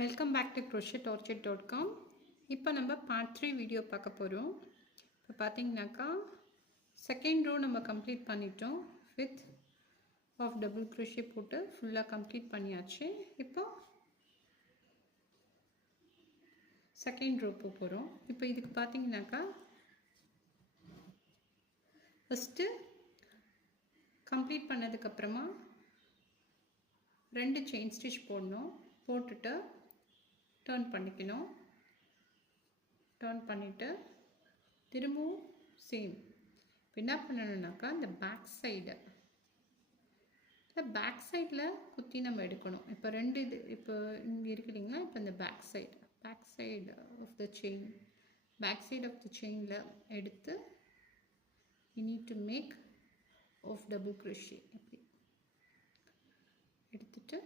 Welcome back to crochet.orchid.com. இப்போ நம்ம part 3 video பார்க்க போகிறோம். இப்போ பார்த்தீங்கன்னாக்கா செகண்ட் ரோ நம்ம கம்ப்ளீட் பண்ணிட்டோம். வித் ஆஃப் டபுள் crochet போட்டு ஃபுல்லாக கம்ப்ளீட் பண்ணியாச்சு. இப்போ செகண்ட் ரோ போகிறோம். இப்போ இதுக்கு பார்த்தீங்கன்னாக்கா ஃபஸ்ட்டு கம்ப்ளீட் பண்ணதுக்கப்புறமா 2 செயின் ஸ்டிச் போடணும். போட்டுட்டு டர்ன் பண்ணிக்கணும். டர்ன் பண்ணிவிட்டு திரும்பவும் சேம். இப்போ என்ன பண்ணணுன்னாக்கா இந்த பேக் சைடில் குத்தி நம்ம எடுக்கணும். இப்போ ரெண்டு இது இப்போ இங்கே இருக்குதுங்களா, இப்போ இந்த பேக் சைடு ஆஃப் த செயினில் எடுத்து you need to make of double crochet. இப்படி எடுத்துட்டு